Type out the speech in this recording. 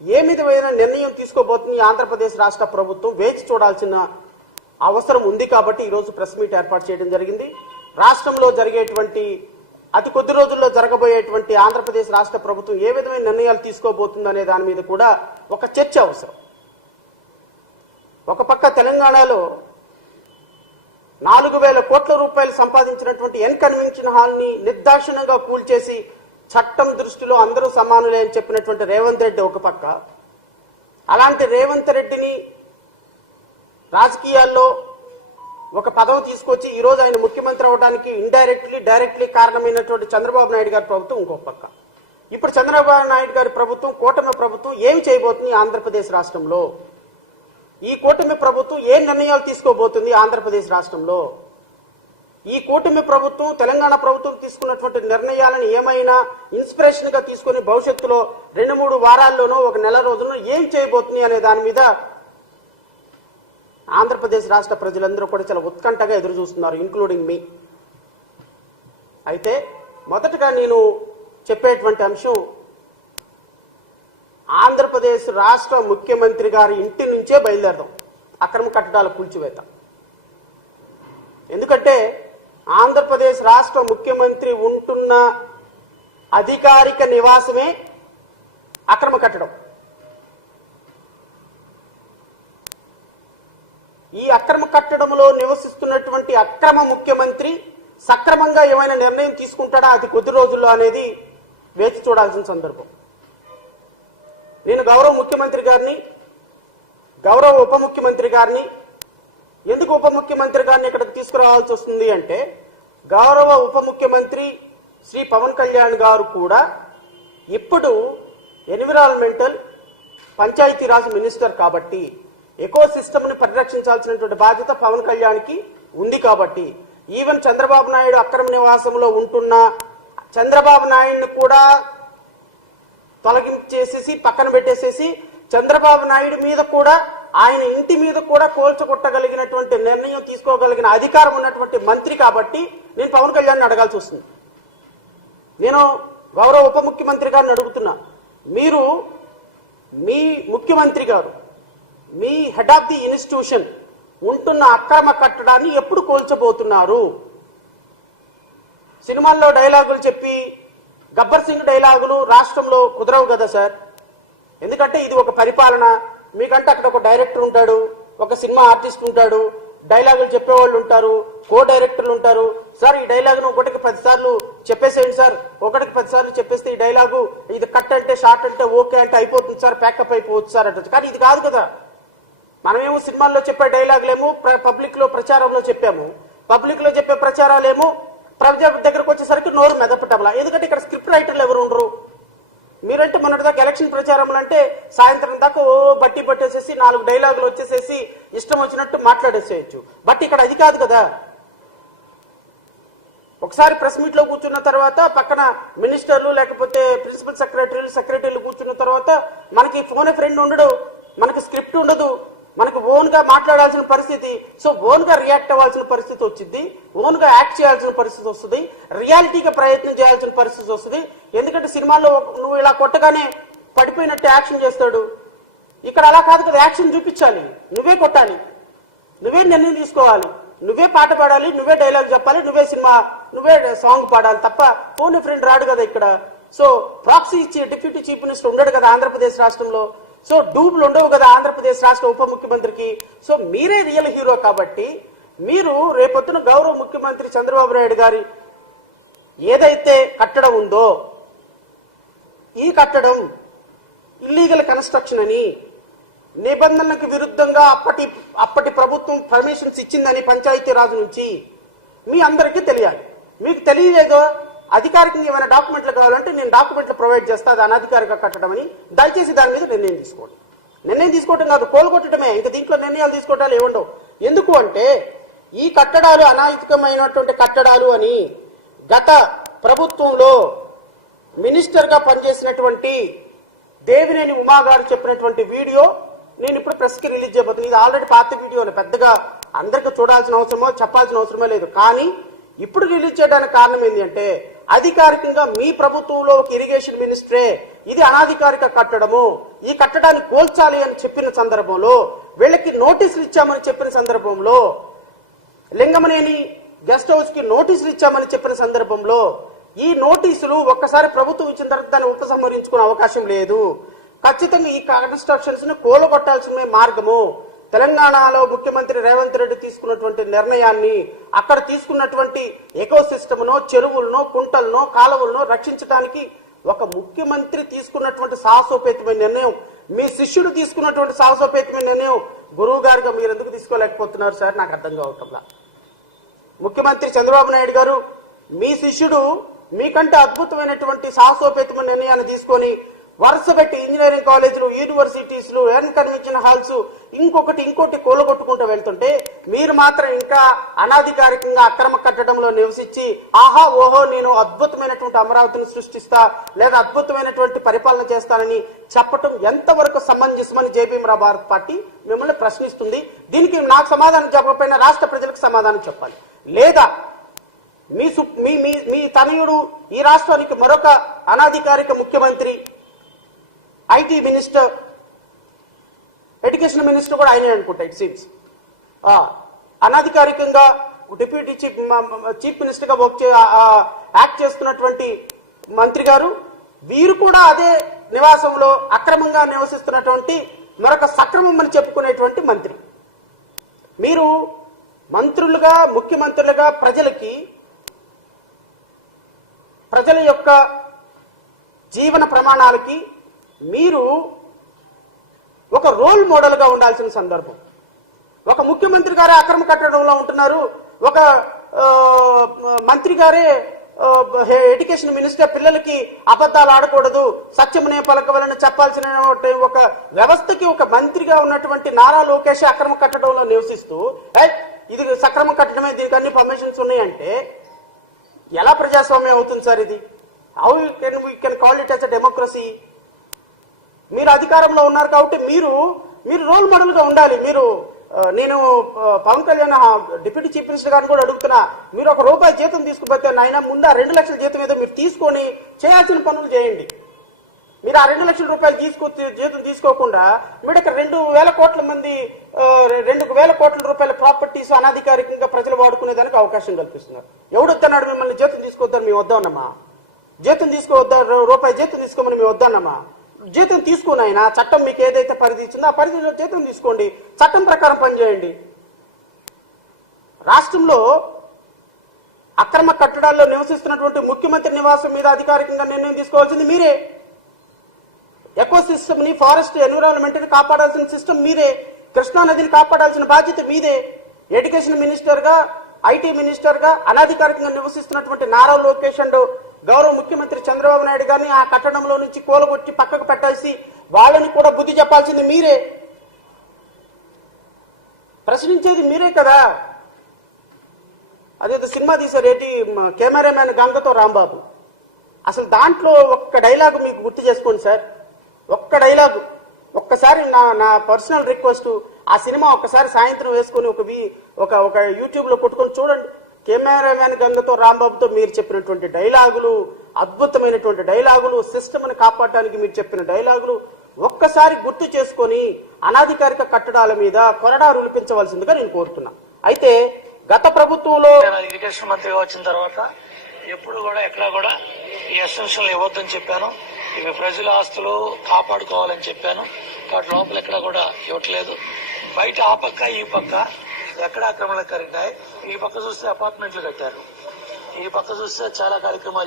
ఏ విధమైన నిర్ణయం తీసుకోబోతుంది ఆంధ్రప్రదేశ్ రాష్ట్ర ప్రభుత్వం వేచి చూడాల్సిన అవసరం ఉంది కాబట్టి ఈరోజు ప్రెస్ మీట్ ఏర్పాటు చేయడం జరిగింది. రాష్ట్రంలో జరిగేటువంటి అతి కొద్ది రోజుల్లో జరగబోయేటువంటి ఆంధ్రప్రదేశ్ రాష్ట్ర ప్రభుత్వం ఏ విధమైన నిర్ణయాలు తీసుకోబోతుంది అనే దాని మీద కూడా ఒక చర్చ అవసరం. ఒక పక్క తెలంగాణలో 4,000 కోట్ల రూపాయలు సంపాదించినటువంటి ఎన్ కన్వెన్షన్ హాల్ ని నిర్దాక్షిణ్యంగా కూల్చేసి చట్టం దృష్టిలో అందరూ సమానులే అని చెప్పినటువంటి రేవంత్ రెడ్డి ఒక పక్క, అలాంటి రేవంత్ రెడ్డిని రాజకీయాల్లో ఒక పదవి తీసుకొచ్చి ఈ రోజు ఆయన ముఖ్యమంత్రి అవడానికి ఇండైరెక్ట్లీ డైరెక్ట్లీ కారణమైనటువంటి చంద్రబాబు నాయుడు గారి ప్రభుత్వం ఇంకొక పక్క. ఇప్పుడు చంద్రబాబు నాయుడు గారి ప్రభుత్వం, కూటమి ప్రభుత్వం ఏమి చేయబోతుంది ఆంధ్రప్రదేశ్ రాష్ట్రంలో? ఈ కూటమి ప్రభుత్వం ఏ నిర్ణయాలు తీసుకోబోతుంది ఆంధ్రప్రదేశ్ రాష్ట్రంలో? ఈ కూటమి ప్రభుత్వం తెలంగాణ ప్రభుత్వం తీసుకున్నటువంటి నిర్ణయాలను ఏమైనా ఇన్స్పిరేషన్ గా తీసుకుని భవిష్యత్తులో 2-3 వారాల్లోనో ఒక నెల రోజుల్లో ఏం చేయబోతుంది అనే దాని మీద ఆంధ్రప్రదేశ్ రాష్ట్ర ప్రజలందరూ కూడా చాలా ఉత్కంఠగా ఎదురు చూస్తున్నారు, ఇంక్లూడింగ్ మీ. అయితే మొదటగా నేను చెప్పేటువంటి అంశం ఆంధ్రప్రదేశ్ రాష్ట్ర ముఖ్యమంత్రి గారి ఇంటి నుంచే బయలుదేరదాం అక్రమ కట్టడాల కూల్చివేత. ఎందుకంటే ఆంధ్రప్రదేశ్ రాష్ట్ర ముఖ్యమంత్రి ఉంటున్న అధికారిక నివాసమే అక్రమ కట్టడం. ఈ అక్రమ కట్టడంలో నివసిస్తున్నటువంటి అక్రమ ముఖ్యమంత్రి సక్రమంగా ఏమైనా నిర్ణయం తీసుకుంటాడా అతి కొద్ది రోజుల్లో అనేది వేచి చూడాల్సిన సందర్భం. నేను గౌరవ ముఖ్యమంత్రి గారిని, గౌరవ ఉప ముఖ్యమంత్రి గారిని, ఎందుకు ఉప ముఖ్యమంత్రి గారిని ఇక్కడికి తీసుకురావాల్సి వస్తుంది అంటే, గౌరవ ఉప ముఖ్యమంత్రి శ్రీ పవన్ కళ్యాణ్ గారు కూడా ఇప్పుడు ఎన్విరాన్మెంటల్ పంచాయతీరాజ్ మినిస్టర్ కాబట్టి ఎకో సిస్టమ్ ని పరిరక్షించాల్సినటువంటి బాధ్యత పవన్ కళ్యాణ్ కి ఉంది కాబట్టి, ఈవెన్ చంద్రబాబు నాయుడు అక్రమ నివాసంలో ఉంటున్న చంద్రబాబు నాయుడిని కూడా తొలగించేసేసి పక్కన పెట్టేసేసి చంద్రబాబు నాయుడు మీద కూడా, ఆయన ఇంటి మీద కూడా కోల్చగొట్టగలిగినటువంటి నిర్ణయం తీసుకోగలిగిన అధికారం ఉన్నటువంటి మంత్రి కాబట్టి నేను పవన్ కళ్యాణ్ అడగాల్సి వస్తుంది. నేను గౌరవ ఉప ముఖ్యమంత్రి గారిని అడుగుతున్నా, మీరు మీ ముఖ్యమంత్రి గారు, మీ హెడ్ ఆఫ్ ది ఇన్స్టిట్యూషన్ ఉంటున్న అక్రమ కట్టడాన్ని ఎప్పుడు కోల్చబోతున్నారు? సినిమాల్లో డైలాగులు చెప్పి గబ్బర్ సింగ్ డైలాగులు రాష్ట్రంలో కుదరవు కదా సార్. ఎందుకంటే ఇది ఒక పరిపాలన. మీకంటే అక్కడ ఒక డైరెక్టర్ ఉంటాడు, ఒక సినిమా ఆర్టిస్ట్ ఉంటాడు, డైలాగులు చెప్పేవాళ్ళు ఉంటారు, కో డైరెక్టర్లు ఉంటారు. సార్ ఈ డైలాగును 1కి 10 సార్లు చెప్పేసేయండి సార్, 1కి 10 సార్లు చెప్పేస్తే ఈ డైలాగు ఇది కట్ అంటే షార్ట్ అంటే ఓకే అంటే అయిపోతుంది సార్, ప్యాకప్ అయిపోవచ్చు సార్ అంటే. కానీ ఇది కాదు కదా. మనమేమో సినిమాల్లో చెప్పే డైలాగులేమో పబ్లిక్ లో ప్రచారంలో చెప్పాము, పబ్లిక్ లో చెప్పే ప్రచారాలేమో ప్రజల దగ్గరకు వచ్చేసరికి నోరు మెదపటంలా. ఎందుకంటే ఇక్కడ స్క్రిప్ట్ రైటర్లు ఎవరు ఉండరు. మీరంటే మొన్నటిదాకా ఎలక్షన్ ప్రచారంలో అంటే సాయంత్రం దాకా బట్టి పట్టేసేసి 4 డైలాగులు వచ్చేసేసి ఇష్టం వచ్చినట్టు మాట్లాడేసేయచ్చు. బట్ ఇక్కడ అది కాదు కదా. ఒకసారి ప్రెస్ మీట్ లో కూర్చున్న తర్వాత పక్కన మినిస్టర్లు లేకపోతే ప్రిన్సిపల్ సెక్రటరీలు కూర్చున్న తర్వాత మనకి ఫోన్ ఫ్రెండ్ ఉండడు, మనకి స్క్రిప్ట్ ఉండదు, మనకు ఓన్ గా మాట్లాడాల్సిన పరిస్థితి. సో ఓన్ గా రియాక్ట్ అవ్వాల్సిన పరిస్థితి వచ్చింది, ఓన్ గా యాక్ట్ చేయాల్సిన పరిస్థితి వస్తుంది, రియాలిటీగా ప్రయత్నం చేయాల్సిన పరిస్థితి వస్తుంది. ఎందుకంటే సినిమాల్లో నువ్వు ఇలా కొట్టగానే పడిపోయినట్టు యాక్షన్ చేస్తాడు. ఇక్కడ అలా కాదు కదా, యాక్షన్ చూపించాలి, నువ్వే కొట్టాలి, నువ్వే నిర్ణయం తీసుకోవాలి, నువ్వే పాట పాడాలి, నువ్వే డైలాగ్ చెప్పాలి, నువ్వే సాంగ్ పాడాలి తప్ప ఫోన్ ఫ్రెండ్ రాడు కదా ఇక్కడ. So proxy deputy chief minister ఉండడు కదా ఆంధ్రప్రదేశ్ రాష్ట్రంలో. సో డూబ్లు ఉండవు కదా ఆంధ్రప్రదేశ్ రాష్ట్ర ఉప ముఖ్యమంత్రికి. సో మీరే రియల్ హీరో కాబట్టి మీరు రేపొద్దున గౌరవ ముఖ్యమంత్రి చంద్రబాబు నాయుడు గారి ఏదైతే కట్టడం ఉందో, ఈ కట్టడం ఇల్లీగల్ కన్స్ట్రక్షన్ అని, నిబంధనలకు విరుద్ధంగా అప్పటి ప్రభుత్వం పర్మిషన్స్ ఇచ్చిందని పంచాయతీరాజు నుంచి మీ అందరికీ తెలియాలి. మీకు తెలియలేదో అధికారికంగా ఏమైనా డాక్యుమెంట్లు కావాలంటే నేను డాక్యుమెంట్లు ప్రొవైడ్ చేస్తా, అది అనధికారిక కట్టడం అని. దయచేసి దాని మీద నిర్ణయం తీసుకోండి. నిర్ణయం తీసుకోవటం కాదు, కోలుకొట్టడమే. ఇంకా దీంట్లో నిర్ణయాలు తీసుకోవటాలు ఏముండవు. ఎందుకు అంటే ఈ కట్టడాలు అనైతికమైనటువంటి కట్టడాలు అని గత ప్రభుత్వంలో మినిస్టర్ గా పనిచేసినటువంటి దేవినేని ఉమా గారు చెప్పినటువంటి వీడియో నేను ఇప్పుడు ప్రెస్ కి రిలీజ్ చేయబోతుంది. ఇది ఆల్రెడీ పాత వీడియోనే, పెద్దగా అందరికీ చూడాల్సిన అవసరమో చెప్పాల్సిన అవసరమే లేదు. కానీ ఇప్పుడు రిలీజ్ చేయడానికి కారణం ఏంటి అంటే అధికారికంగా మీ ప్రభుత్వంలో ఒక ఇరిగేషన్ మినిస్టరే ఇది అనాధికారిక కట్టడము, ఈ కట్టడాన్ని కోల్చాలి అని చెప్పిన సందర్భంలో, వీళ్ళకి నోటీసులు ఇచ్చామని చెప్పిన సందర్భంలో, లింగమనేని గెస్ట్ హౌస్ కి నోటీసులు ఇచ్చామని చెప్పిన సందర్భంలో, ఈ నోటీసులు ఒక్కసారి ప్రభుత్వం ఇచ్చిన తర్వాత దాన్ని ఉపసంహరించుకునే అవకాశం లేదు. ఖచ్చితంగా ఈ కన్స్ట్రక్షన్స్ ని కూలగొట్టాల్సిన మార్గము. తెలంగాణలో ముఖ్యమంత్రి రేవంత్ రెడ్డి తీసుకున్నటువంటి నిర్ణయాన్ని, అక్కడ తీసుకున్నటువంటి ఎకో సిస్టమ్ను, చెరువులను, కుంటలను, కాలువలను రక్షించడానికి ఒక ముఖ్యమంత్రి తీసుకున్నటువంటి సాహసోపేతమైన నిర్ణయం, మీ శిష్యుడు తీసుకున్నటువంటి సాహసోపేతమైన నిర్ణయం గురువు గారుగా మీరు ఎందుకు తీసుకోలేకపోతున్నారు సార్? నాకు అర్థం కావట్లా. ముఖ్యమంత్రి చంద్రబాబు నాయుడు గారు, మీ శిష్యుడు మీకంటే అద్భుతమైనటువంటి సాహసోపేతమైన నిర్ణయాన్ని తీసుకొని వరుస పెట్టి ఇంజనీరింగ్ కాలేజీలు, యూనివర్సిటీస్లు, ఎర్న్ కన్వెన్షన్ హాల్స్ ఇంకోటి కూలగొట్టుకుంటూ వెళ్తుంటే, మీరు మాత్రం ఇంకా అనాధికారికంగా అక్రమ కట్టడంలో నివసించి ఆహా ఓహో నేను అద్భుతమైనటువంటి అమరావతిని సృష్టిస్తా లేదా అద్భుతమైనటువంటి పరిపాలన చేస్తానని చెప్పటం ఎంతవరకు సమంజసమని జేపీఎం భారత్ పార్టీ మిమ్మల్ని ప్రశ్నిస్తుంది. దీనికి నాకు సమాధానం చెప్పకపోయినా రాష్ట్ర ప్రజలకు సమాధానం చెప్పాలి. లేదా మీ తనయుడు ఈ రాష్ట్రానికి మరొక అనాధికారిక ముఖ్యమంత్రి, ఐటీ మినిస్టర్, ఎడ్యుకేషన్ మినిస్టర్ కూడా ఆయనే అనుకుంటా. ఇట్ సీమ్స్ అనాధికారికంగా డిప్యూటీ చీఫ్ మినిస్టర్ గా యాక్ట్ చేస్తున్నటువంటి మంత్రి గారు, వీరు కూడా అదే నివాసంలో అక్రమంగా నివసిస్తున్నటువంటి మరొక సక్రమం అని చెప్పుకునేటువంటి మంత్రి. మీరు మంత్రులుగా, ముఖ్యమంత్రులుగా ప్రజల యొక్క జీవన ప్రమాణాలకి మీరు ఒక రోల్ మోడల్ గా ఉండాల్సిన సందర్భం. ఒక ముఖ్యమంత్రి గారే అక్రమ కట్టడంలో ఉంటున్నారు, ఒక మంత్రి గారే ఎడ్యుకేషన్ మినిస్టర్ పిల్లలకి అబద్ధాలు ఆడకూడదు, సత్యమునే పలకవలని చెప్పాల్సిన ఒక వ్యవస్థకి ఒక మంత్రిగా ఉన్నటువంటి నారా లోకేష్ అక్రమ కట్టడంలో నివసిస్తూ ఇది సక్రమ కట్టడమే, దీనికి అన్ని పర్మిషన్స్ ఉన్నాయంటే ఎలా ప్రజాస్వామ్యం అవుతుంది సార్? ఇది how we can call it as a democracy? మీరు అధికారంలో ఉన్నారు కాబట్టి మీరు రోల్ మోడల్ గా ఉండాలి. నేను Pawan Kalyan deputy chief minister గారిని కూడా అడుగుతున్నా, మీరు ₹1 జీతం తీసుకుపోతే నాయన ముందు ఆ 2 లక్షల జీతం ఏదో మీరు తీసుకొని చేయాల్సిన పనులు చేయండి. మీరు ఆ ₹2 లక్షల జీతం తీసుకోకుండా మీరు ఇక్కడ 2,000 కోట్ల మంది ప్రాపర్టీస్ అనాధికారికంగా ప్రజలు వాడుకునేదానికి అవకాశం కల్పిస్తున్నారు. ఎవడొద్దన్నాడు మిమ్మల్ని జీతం తీసుకోవద్దని మేము వద్దానమ్మా? జీతం తీసుకోవద్దా? ₹1 జీతం తీసుకోమని మేము వద్దానమ్మా? జీతం తీసుకుని ఆయన చట్టం మీకు ఏదైతే పరిధి ఇచ్చిందో ఆ పరిధిలో జీతం తీసుకోండి, చట్టం ప్రకారం పనిచేయండి. రాష్ట్రంలో అక్రమ కట్టడాల్లో నివసిస్తున్నటువంటి ముఖ్యమంత్రి నివాసం మీద అధికారికంగా నిర్ణయం తీసుకోవాల్సింది మీరే. ఎకో సిస్టమ్ ని, ఫారెస్ట్ ఎన్విరాన్మెంట్ ని కాపాడాల్సిన సిస్టమ్ మీరే. కృష్ణా నదిని కాపాడాల్సిన బాధ్యత మీదే. ఎడ్యుకేషన్ మినిస్టర్ గా, ఐటీ మినిస్టర్ గా అనాధికారికంగా నివసిస్తున్నటువంటి నారా లోకేష్ అండ్ గౌరవ ముఖ్యమంత్రి చంద్రబాబు నాయుడు గారిని ఆ కట్టడంలో నుంచి కూలగొట్టి పక్కకు పెట్టాల్సి, వాళ్ళని కూడా బుద్ధి చెప్పాల్సింది మీరే. ప్రశ్నించేది మీరే కదా. అదేదో సినిమా తీశారు, ఏంటి కెమెరామ్యాన్ గంగతో రాంబాబు, అసలు దాంట్లో ఒక్క డైలాగ్ మీకు గుర్తు చేసుకోండి సార్. ఒక్క డైలాగు ఒక్కసారి నా పర్సనల్ రిక్వెస్ట్, ఆ సినిమా ఒక్కసారి సాయంత్రం వేసుకుని ఒక యూట్యూబ్ లో కొట్టుకొని చూడండి. కెమెరామ్యాన్ గంగతో రాంబాబుతో మీరు చెప్పినటువంటి డైలాగులు, అద్భుతమైనటువంటి డైలాగులు, సిస్టమ్ని కాపాడడానికి మీరు చెప్పిన డైలాగులు ఒక్కసారి గుర్తు చేసుకొని అనాధికారిక కట్టడాల మీద కొరడా రూలిపించవలసిందిగా నేను కోరుతున్నా. అయితే గత ప్రభుత్వంలో ఇరిగేషన్ మంత్రిగా వచ్చిన తర్వాత ఎప్పుడు కూడా ఎక్కడా కూడా ఈ ఎసెన్షియల్ ఇవ్వద్దని చెప్పాను. ఇవి ప్రజల ఆస్తులు కాపాడుకోవాలని చెప్పాను. కాబట్టి లోపల ఎక్కడా కూడా ఇవ్వట్లేదు. బయట ఆ పక్క ఈ పక్క ఎక్కడ ఆక్రమణలు జరిగినాయి. ఈ పక్క చూస్తే అపార్ట్మెంట్లు కట్టారు, ఈ పక్క చూస్తే చాలా కార్యక్రమాలు